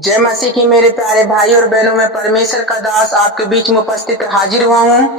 जय मसीह की मेरे प्यारे भाई और बहनों, में परमेश्वर का दास आपके बीच में उपस्थित हाजिर हुआ हूँ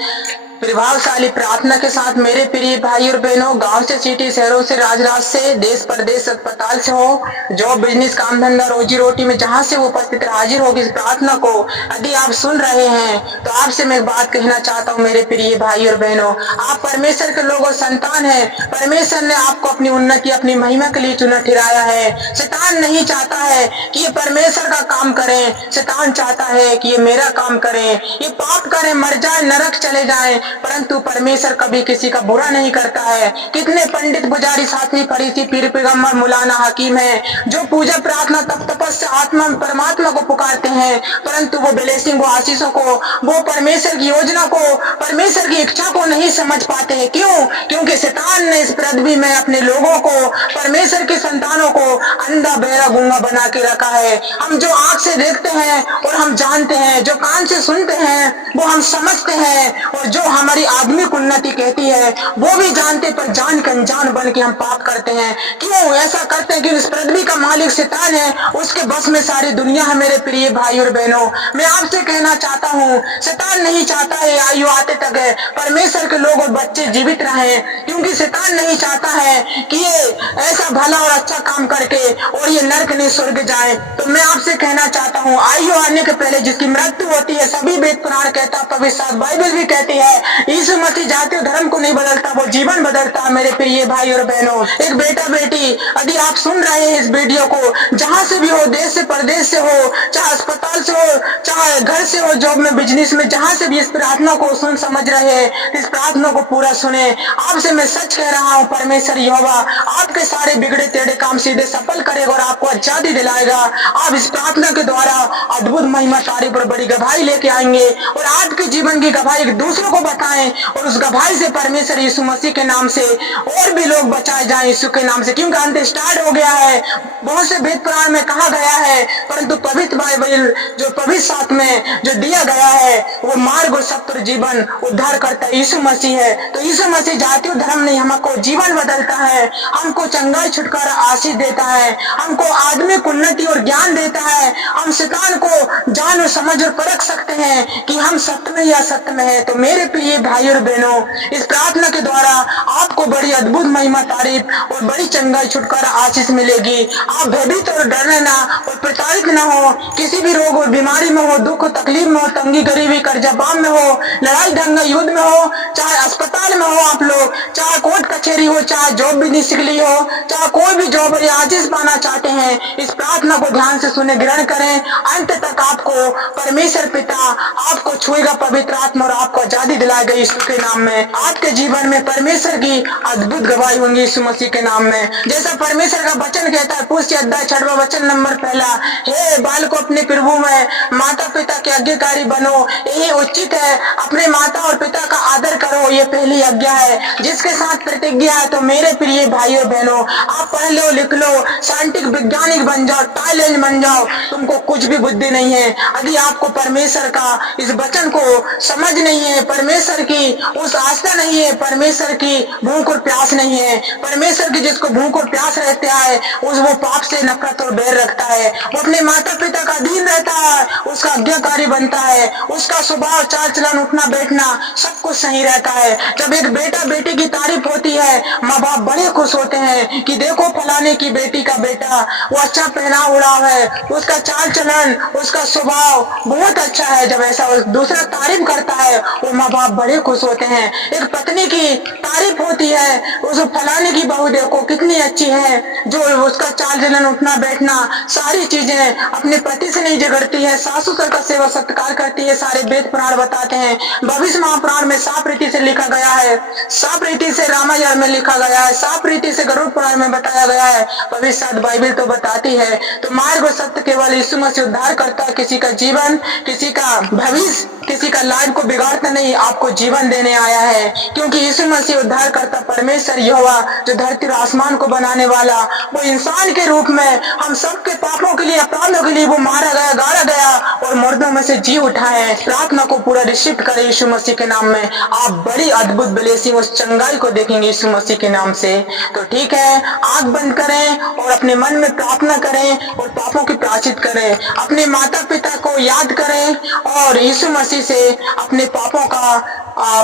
प्रभावशाली प्रार्थना के साथ। मेरे प्रिय भाई और बहनों, गांव से, सिटी, शहरों से, राज से, देश प्रदेश, अस्पताल से हो, जॉब, बिजनेस, काम धंधा, रोजी रोटी में जहां से वो उपस्थित हाजिर होगी इस प्रार्थना को यदि आप सुन रहे हैं तो आपसे मैं एक बात कहना चाहता हूँ मेरे प्रिय भाई और बहनों, आप परमेश्वर के लोग और संतान है। परमेश्वर ने आपको अपनी उन्नति, अपनी महिमा के लिए चुना ठहराया है। शैतान नहीं चाहता है कि ये परमेश्वर का काम करें, शैतान चाहता है कि ये मेरा काम करें, ये पाप करें, मर जाए, नरक चले जाएं। परंतु परमेश्वर कभी किसी का बुरा नहीं करता है। कितने पंडित, पुजारी, साथी, फरीसी, पीर, पैगंबर, मौलाना, हकीम है जो पूजा, प्रार्थना, तप, तपस्या, आत्मा, परमात्मा को पुकारते हैं, परंतु वो ब्लेसिंग, वो आशीषों को, वो परमेश्वर की योजना को, परमेश्वर की इच्छा को नहीं समझ पाते हैं। क्यों? क्योंकि शैतान ने इस पृथ्वी में अपने लोगों को, परमेश्वर के संतानों को अंधा, बहरा, गूंगा बना के रखा है। हम जो आंख से देखते हैं और हम जानते हैं, जो कान से सुनते हैं वो हम समझते हैं, और जो हमारी आत्मिक उन्नति कहती है वो भी जानते, पर जान के अनजान बन के हम पाप करते हैं। क्यों ऐसा करते हैं? कि इस पृथ्वी का मालिक शैतान है, उसके बस में सारी दुनिया है। मेरे प्रिय भाई और बहनों, मैं आपसे कहना चाहता हूँ, शैतान नहीं चाहता है आयु आते तक है परमेश्वर के लोग और बच्चे जीवित रहें, क्योंकि शैतान नहीं चाहता है कि ये ऐसा भला और अच्छा काम करके और ये नरक नहीं स्वर्ग जाए। तो मैं आपसे कहना चाहता हूँ, आयु आने के पहले जिसकी मृत्यु होती है, सभी वेद पुराण कहता है, पवित्र बाइबल भी कहती है, यीशु मसीह जाति और धर्म को नहीं बदलता, वो जीवन बदलता है। मेरे प्रिय भाई और बहनों, एक बेटा बेटी यदि आप सुन रहे हैं इस वीडियो को, जहां से भी हो, देश से, प्रदेश से हो, चाहे अस्पताल से हो, चाहे घर से हो, जॉब में, बिजनेस में, जहां से भी इस प्रार्थना को सुन समझ रहे हैं, इस प्रार्थना को पूरा सुने। आपसे मैं सच कह रहा हूँ, परमेश्वर यहोवा आपके सारे बिगड़े टेढ़े काम सीधे सफल करेगा और आपको आजादी दिलाएगा। आप इस प्रार्थना के द्वारा अद्भुत महिमा, तारीफ और बड़ी गवाही लेके आएंगे और आपके जीवन की गवाही एक दूसरों को बताएं, और उस गवाही से परमेश्वर यीशु मसीह के नाम से और भी लोग बचाए जाएं यीशु के नाम से। क्योंकि अंत स्टार्ट हो गया है, बहुत से वेद पुराण में कहा गया है, परंतु पवित्र बाइबल जो पवित्र शास्त्र में जो दिया गया है वो मार्ग और सत्य और जीवन उद्धार करता है यीशु मसीह है। तो यीशु मसीह जाति और धर्म नहीं, हमको जीवन बदलता है, हमको चंगाई, छुटकारा, आशीष देता है, हमको आत्मिक उन्नति और ज्ञान देता है। हम शैतान को जान और समझ और परख सकते हैं कि हम सत्य में या असत्य में है। तो मेरे प्रिय भाई और बहनों, इस प्रार्थना के द्वारा आपको बड़ी अद्भुत महिमा, तारीफ और बड़ी चंगाई, छुटकारा, आशीष मिलेगी। आप भयभीत और डरने ना और प्रताड़ित ना हो, किसी भी रोग और बीमारी में हो, दुख, तकलीफ में हो, तंगी, गरीबी, कर्जा, बाम में हो, लड़ाई, दंगा, युद्ध में हो, चाहे अस्पताल में हो आप लोग, चाहे कोर्ट कचहरी हो, चाहे जॉब बिजनेस के लिए हो, चाहे कोई भी जॉब या आशीष पाना चाहते हैं, इस प्रार्थना को ध्यान से सुने, ग्रहण करें। अंत तक आपको परमेश्वर पिता आपको छुएगा, पवित्र आत्मा, और आपको आजादी दिलाएगा यीशु के नाम में। आपके जीवन में परमेश्वर की अद्भुत गवाही होंगी यीशु मसीह के नाम में। जैसा परमेश्वर का वचन कहता है, पुष्य अध्याय 6वां वचन नंबर 1, हे बालकों, अपने प्रभु में माता पिता के आज्ञाकारी बनो, यही उचित है। अपने माता और पिता का आदर करो, ये पहली आज्ञा है जिसके साथ प्रतिज्ञा है। तो मेरे प्रिय भाई और बहनों, आप पढ़ लो, लिख लो, साइंटिफिक वैज्ञानिक बन जाओ, टैलेंट बन जाओ, तुमको कुछ भी बुद्धि नहीं है यदि आपको परमेश्वर का इस वचन को समझ नहीं है, परमेश्वर की उस आस्था नहीं है, परमेश्वर की भूख और प्यास नहीं है। परमेश्वर की जिसको भूख और प्यास रहता है उस वो पाप से नफरत और बैर रखता है, वो अपने माता पिता का अधीन रहता है, उसका आज्ञाकारी बनता है, उसका स्वभाव, चाल चलन, उठना बैठना सब कुछ सही रहता है। जब एक बेटा बेटी की तारीफ होती है, माँ बाप बड़े खुश होते हैं कि देखो फलाने की बेटी का बेटा, वो अच्छा पहना उड़ा है, उसका चाल चलन, उसका स्वभाव बहुत अच्छा है। जब ऐसा दूसरा तारीफ करता है वो माँ बाप बड़े खुश होते हैं। एक पत्नी की तारीफ होती है, उस फलाने की बहू देखो कितनी अच्छी है, जो उसका चाल चलन, उठना बैठना सारी चीजें अपने पति से नहीं झगड़ती है, सासू ससुर का सेवा सत्कार करती है, सारे वेद पुराण बताते हैं। भविष्य महापुराण में साफ रीति से लिखा गया है, साफ रीति से रामायण में लिखा गया है, साफ रीति से गरुड़ पुराण में बताया गया है, पवित्र बाइबल तो बताती है। तो मार्ग और सत्य केवल यीशु मसीह उद्धार करता है, किसी का जीवन, किसी का भविष्य, किसी का लाइफ को बिगाड़ता नहीं, आपको जीवन देने आया है। क्योंकि यीशु मसीह उद्धार करता परमेश्वर यहोवा जो धरती और आसमान को बनाने वाला, वो इंसान के रूप में हम सबके पापों के लिए, अपराधों के लिए वो मारा गया, गाड़ा गया और मुर्दों में में से जी उठा है, प्रार्थना को पूरा रिसीव करें यीशु मसीह के नाम में। आप बड़ी अद्भुत ब्लेसिंग उस चंगाई को देखेंगे यीशु मसीह के नाम से। तो ठीक है, आंख बंद करें और अपने मन में प्रार्थना करें और पापों की प्रायश्चित करें। अपने माता पिता को याद करें और यीशु मसीह से अपने पापों का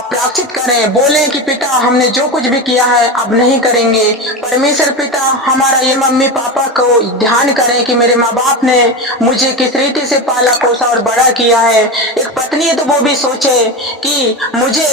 प्रायश्चित करें। बोलें कि पिता, हमने जो कुछ भी किया है अब नहीं करेंगे। परमेश्वर पिता, हमारा ये मम्मी पापा को ध्यान करें कि मेरे माँ बाप ने मुझे किस रीति से पाला पोसा और बड़ा किया है। एक पत्नी है तो वो भी सोचे कि मुझे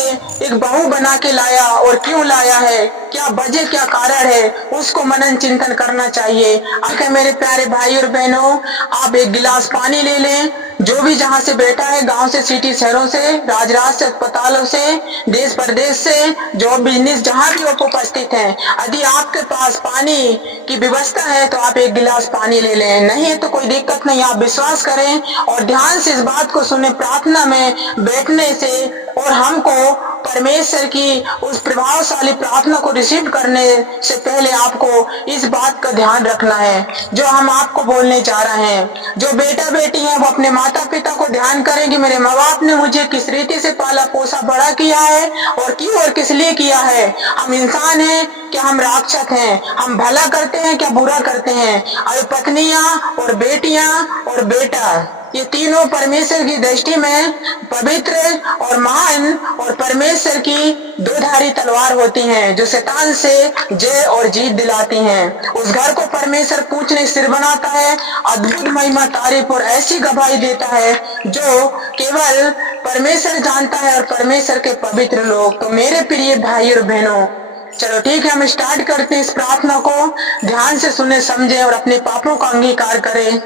एक बहू बना के लाया और क्यों लाया है, क्या वजह क्या कारण है, उसको मनन चिंतन करना चाहिए। आखिर मेरे प्यारे भाई और बहनों, आप एक गिलास पानी ले लें। जो भी जहाँ से बैठा है, गांव से, सिटी शहरों से, राज से, अस्पतालों से, देश प्रदेश से, जो बिजनेस जहाँ भी आप उपस्थित हैं, यदि आपके पास पानी की व्यवस्था है तो आप एक गिलास पानी ले लें। नहीं है तो कोई दिक्कत नहीं, आप विश्वास करें और ध्यान से इस बात को सुने। प्रार्थना में बैठने से और हमको परमेश्वर की उस प्रभावशाली प्रार्थना को रिसीव करने से पहले आपको इस बात का ध्यान रखना है जो हम आपको बोलने जा रहे हैं। जो बेटा बेटी हैं वो अपने माता पिता को ध्यान करें कि मेरे माँ बाप ने मुझे किस रीति से पाला पोसा बड़ा किया है और क्यों और किस लिए किया है। हम इंसान हैं क्या हम राक्षस हैं, हम भला करते हैं क्या बुरा करते हैं। और पत्नियां और बेटियां और बेटा, ये तीनों परमेश्वर की दृष्टि में पवित्र और महान और परमेश्वर की दोधारी तलवार होती हैं जो शैतान से जय और जीत दिलाती हैं। उस घर को परमेश्वर पूछने सिर बनाता है, अद्भुत महिमा तारीफ और ऐसी गवाही देता है जो केवल परमेश्वर जानता है और परमेश्वर के पवित्र लोग। तो मेरे प्रिय भाई और बहनों, चलो ठीक है, हम स्टार्ट करते हैं इस प्रार्थना को। ध्यान से सुने, समझे और अपने पापों का अंगीकार करें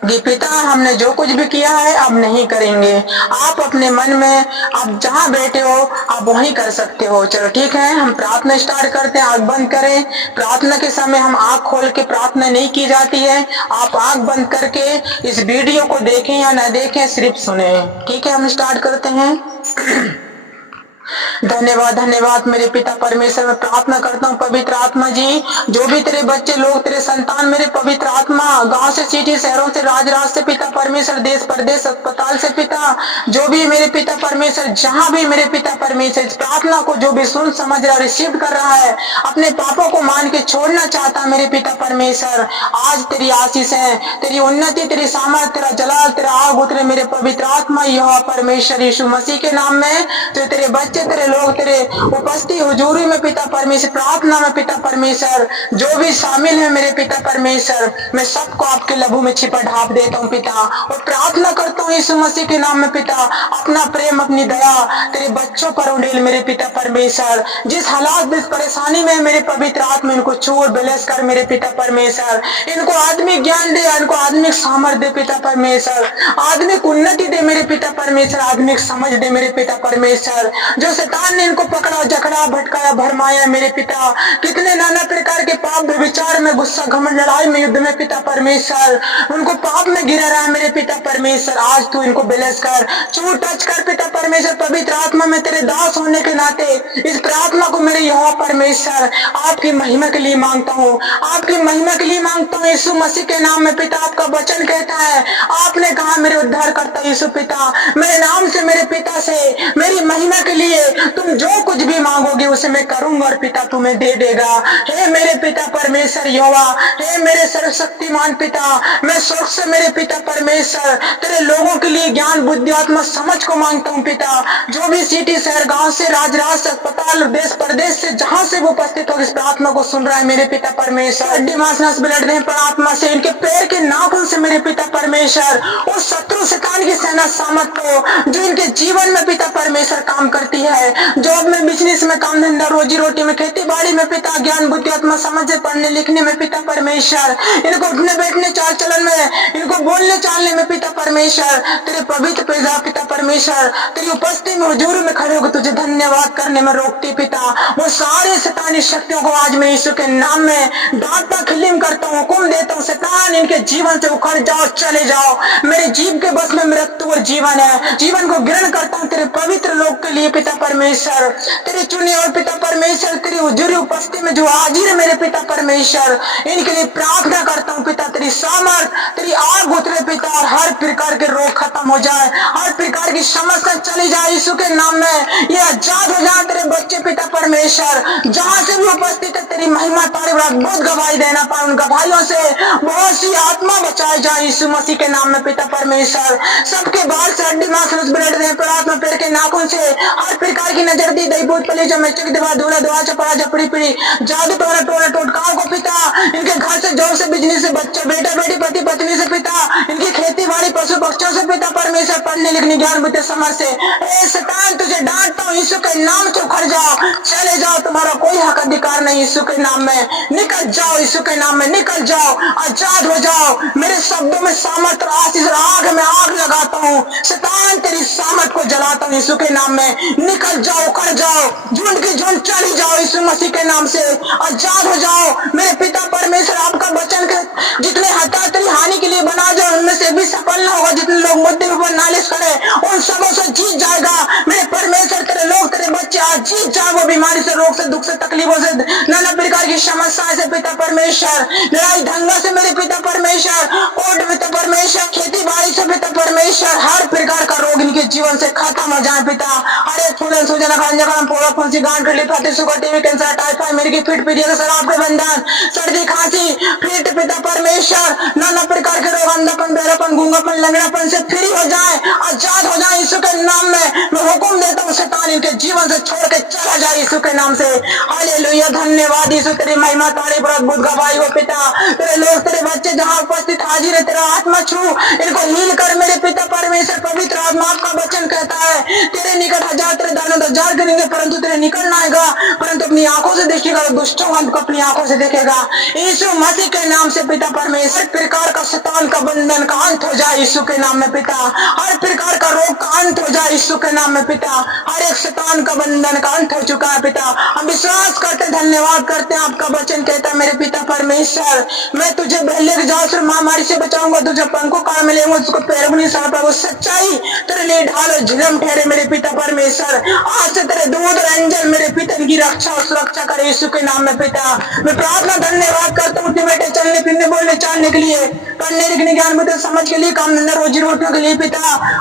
कि पिता, हमने जो कुछ भी किया है अब नहीं करेंगे। आप अपने मन में, आप जहाँ बैठे हो आप वहीं कर सकते हो। चलो ठीक है, हम प्रार्थना स्टार्ट करते हैं। आंख बंद करें। प्रार्थना के समय हम आंख खोल के प्रार्थना नहीं की जाती है। आप आंख बंद करके इस वीडियो को देखें या न देखें, सिर्फ सुने। ठीक है, हम स्टार्ट करते हैं। धन्यवाद धन्यवाद मेरे पिता परमेश्वर, मैं प्रार्थना करता हूँ पवित्र आत्मा जी, जो भी तेरे बच्चे लोग, तेरे संतान, मेरे पवित्र आत्मा, गांव से, सिटी शहरों से, राज से पिता परमेश्वर, देश प्रदेश अस्पताल से पिता, जो भी मेरे पिता परमेश्वर, जहाँ भी मेरे पिता परमेश्वर इस प्रार्थना को जो भी सुन समझ रहा, रिसीव कर रहा है, अपने पापों को मान के छोड़ना चाहता है मेरे पिता परमेश्वर, आज तेरी आशीष है, तेरी उन्नति, तेरी सामर्थ, तेरा जलाल, तेरा आग उतरे मेरे पवित्र आत्मा यह परमेश्वर यीशु मसीह के नाम में। तो तेरे बच्चे, तेरे लोग, तेरे उपस्थित हुजूरी में पिता परमेश्वर, प्रार्थना में पिता परमेश्वर, जो भी शामिल है मेरे पिता परमेश्वर, मैं सबको आपके लहू में छिपा ढाप देता हूँ पिता, और प्रार्थना करता हूँ यीशु मसीह के नाम में पिता, अपना प्रेम, अपनी दया तेरे बच्चों पर उड़ेल मेरे पिता परमेश्वर। जिस हालात, जिस परेशानी में मेरे पवित्र आत्मा, इनको छोड़ ब्लेस कर मेरे पिता परमेश्वर, इनको आत्मिक ज्ञान दे, इनको आत्मिक सामर्थ्य दे पिता परमेश्वर, आत्मिक उन्नति दे मेरे पिता परमेश्वर, आत्मिक समझ दे मेरे पिता परमेश्वर। जो शैतान ने इनको पकड़ा, जकड़ा, भटकाया, भरमाया मेरे पिता, कितने नाना प्रकार के पाप, विचार में, गुस्सा, घमंड, लड़ाई में, युद्ध में पिता परमेश्वर, उनको पाप में गिरा रहा है मेरे पिता परमेश्वर, आज तू इनको ब्लेस कर, छू टच कर पिता परमेश्वर। पवित्र आत्मा में तेरे दास होने के नाते इस प्रार्थना को मेरे यहोवा परमेश्वर आपकी महिमा के लिए मांगता हूँ, आपकी महिमा के लिए मांगता हूँ यीशु मसीह के नाम में पिता। आपका वचन कहता है, आपने कहा मेरे उद्धार करता यीशु पिता, मेरे नाम से, मेरे पिता से, मेरी महिमा के लिए तुम जो कुछ भी मांगोगे उसे मैं करूंगा और पिता तुम्हें दे देगा। हे मेरे पिता परमेश्वर यहोवा, हे मेरे सर्वशक्तिमान पिता, मैं स्वर्ग से मेरे पिता परमेश्वर तेरे लोगों के लिए ज्ञान, बुद्धि, आत्मा, समझ को मांगता हूँ पिता। जो भी सिटी, शहर, गांव से, राज से, अस्पताल, देश प्रदेश से, जहां से वो उपस्थित हो इस प्रार्थना को सुन रहा है मेरे पिता परमेश्वर, हड्डी मांस नस ब्लड देह पर आत्मा से, इनके पैर के नाखून से मेरे पिता परमेश्वर, उस शत्रु शैतान की सेना सामर्थ को जो इनके जीवन में पिता परमेश्वर काम करती है, जॉब में, बिजनेस में, काम धंधा, रोजी रोटी में, खेती बाड़ी में पिता, ज्ञान, बुद्धि, आत्मा, समझ से, पढ़ने लिखने में पिता परमेश्वर, इनको उठने बैठने, चाल चलन में, इनको बोलने चालने में पिता परमेश्वर, तेरे पवित्र प्रजा पिता परमेश्वर, तेरी उपस्थिति में, हुजूर में खड़े होकर तुझे धन्यवाद करने में रोकती पिता। वो सारे शैतानी शक्तियों को आज मैं यीशु के नाम में डांटता, खिलीम करता हूँ, हुक्म देता हूँ, शैतान इनके जीवन से उखड़ जाओ, चले जाओ। मेरे जीव के बस में मृत्यु और जीवन है, जीवन को ग्रहण करता हूँ तेरे पवित्र लोग के लिए पिता परमेश्वर, तेरी चुनी और पिता परमेश्वर, तेरी हुजूरी उपस्थिति में जो हाजिर है मेरे पिता परमेश्वर, इनके लिए प्रार्थना करता हूँ पिता, तेरी सामर्थ, तेरी आग उतरे पिता, और हर प्रकार के रोग खत्म हो जाए, हर प्रकार की समस्या चली जाए यीशु के नाम में। ये आजाद हो जाए तेरे बच्चे पिता परमेश्वर, जहां से भी उपस्थित है तेरी महिमा तारीफ अद्भुत गवाही देना पाए, उन गवाहियों से बहुत सी आत्मा बचाई जाए यीशु मसीह के नाम में पिता परमेश्वर। सबके बाल से हड्डी मांस रस ब्लड दे, प्रार्थना पेड़ के नाखून से हर प्रकार की नजर दी दई भूत पले जो मैचक दवा दूल्हा दुआ चपड़ा जपड़ी पीड़ी जादू टोना टोना टोटकाओं को पिता, इनके घर से जॉब से बिजली से बच्चे बेटा बेटी पति पत्नी से पिता, इनकी खेती बाड़ी पशु पक्षियों से पिता परमेश्वर, पढ़ने लिखने ज्ञान बुद्धि समझ से ए शैतान तुझे डांटता हूँ यीशु के नाम से उखड़ जाओ, चले जाओ, तुम्हारा कोई हक अधिकार नहीं यीशु के नाम में, निकल जाओ यीशु के नाम में, निकल जाओ, आजाद हो जाओ। मेरे शब्दों में सामर्थ और आशीष, आग में आग लगाता हूँ, शैतान तेरी सामर्थ को जलाता हूँ यीशु के नाम में, निकल जाओ, उखड़ जाओ, झुंड की झुंड चली जाओ यीशु मसीह के नाम से, आजाद हो जाओ मेरे पिता परमेश्वर। आपका वचन के जितने हत्या तेरी हानि के लिए बना जाओ, उनमें से भी सफल न होगा, जितने लोग मुद्दे पर नालिश करे उन सबों से जीत जाएगा मेरे परमेश्वर। तेरे लोग तेरे बच्चे आज जीत जाए, वो बीमारी से, रोग से, दुख से, तकलीफों से, नाना प्रकार की समस्या से पिता परमेश्वर, लड़ाई धंधा से मेरे पिता परमेश्वर, कोर्ट पिता परमेश्वर, खेती बाड़ी से पिता परमेश्वर, हर प्रकार का रोग इनके जीवन से खत्म हो जाए पिता। हर एक फूलन सूजन खांजन पोड़ा फुंसी गांठ लिपाती सुगर टीवी कैंसर टाइफाइड मिर्गी फिट पीरियड शराब के बंधन सर्दी खांसी फिट पिता परमेश्वर, नाना प्रकार के रोग अंधापन बहरापन गूंगापन लंगड़ापन से फ्री हो जाए, आजाद हो जाए यीशु के नाम में। मैं हुक्म देता हूँ शैतान इनके जीवन से छोड़ के चला जाए यीशु के नाम से। हालेलुया, धन्यवाद यीशु, तेरी महिमा तारीफ और अद्भुत गवाही हो पिता। तेरे लोग तेरे बच्चे जहाँ उपस्थित हाजिर है, तेरा आत्मा छू इनको हील कर मेरे पिता परमेश्वर। पवित्र आत्मा आपका वचन कहता है तेरे निकट हजार तेरे दानों हजार गिरेंगे परंतु तेरे निकट ना आएगा, परंतु अपनी आंखों से देखेगा, दुष्टों को अपनी आंखों से देखेगा यीशु मसीह के नाम से पिता परमेश्वर। प्रकार का शैतान का बंधन का अंत हो जाए यीशु के नाम में पिता, हर प्रकार का रोग का अंत हो जाए यीशु के नाम में पिता, हर एक शैतान का बंधन का अंत हो चुका है पिता। हम विश्वास करते, धन्यवाद करते हैं, आपका वचन कहता है मेरे पिता परमेश्वर, मैं तुझे लेकर जाऊँ सिर्फ महामारी से बचाऊंगा, तुझे पंखों का मिलेंगे उसको पैर नहीं सहा पाएगा, सच्चाई तेरे लिए ढालो झिलम ठहरे मेरे पिता परमेश्वर। आज से तेरे दूध और एंजल मेरे पिता की रक्षा और सुरक्षा करे यीशु के नाम में पिता। मैं प्रार्थना धन्यवाद करता हूँ बेटे चलने फिरने बोलने चालने के लिए, पढ़ने लिखने ज्ञान बुद्धि समझ के लिए, काम धंधा रोजी रोटियों के लिए पिता,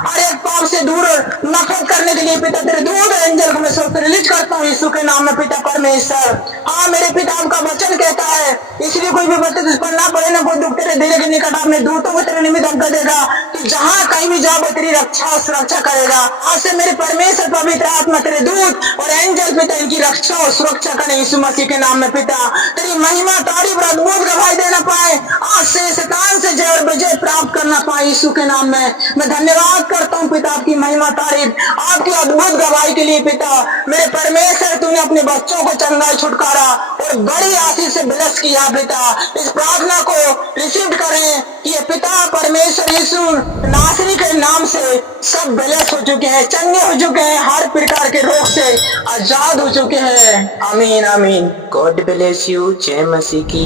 हर एक पाप से दूर नफरत करने के लिए पिता, तेरे दूध और एंजल को मैं सब रिलीज करता हूँ यीशु के नाम में पिता परमेश्वर। हाँ मेरे पिता, आपका वचन कहता है इसलिए कोई भी बच्चे तुझ पर ना पड़े ना कोई दुख तेरे धीरे के निकट, आपने दूतों को तेरे निमित्त कर देगा, तू जहाँ कहीं भी जाओ तेरी रक्षा और सुरक्षा करेगा। आज से मेरे परमेश्वर पवित्र आत्मा तेरे दूत और एंजल पिता इनकी रक्षा और सुरक्षा करें यीशु मसीह के नाम में पिता। तेरी महिमा तारीफ और अद्भुत गवाही देना पाए, आज से शैतान से जय और विजय प्राप्त करना पाए यीशु के नाम में। मैं धन्यवाद करता हूँ पिता, आपकी महिमा तारीफ, आपकी अद्भुत गवाही के लिए पिता। मेरे परमेश्वर तूने अपने बच्चों को चंगा छुटकारा और बड़ी आशीष से ब्लेस किया पिता। इस प्रार्थना को रिसीव करें कि ये पिता परमेश्वर यीशु नासरी के नाम से सब ब्लेस हो चुके हैं, चंगे हो चुके हैं, हर प्रकार के रोग से आजाद हो चुके हैं। आमीन आमीन। God bless you. जय मसीह की।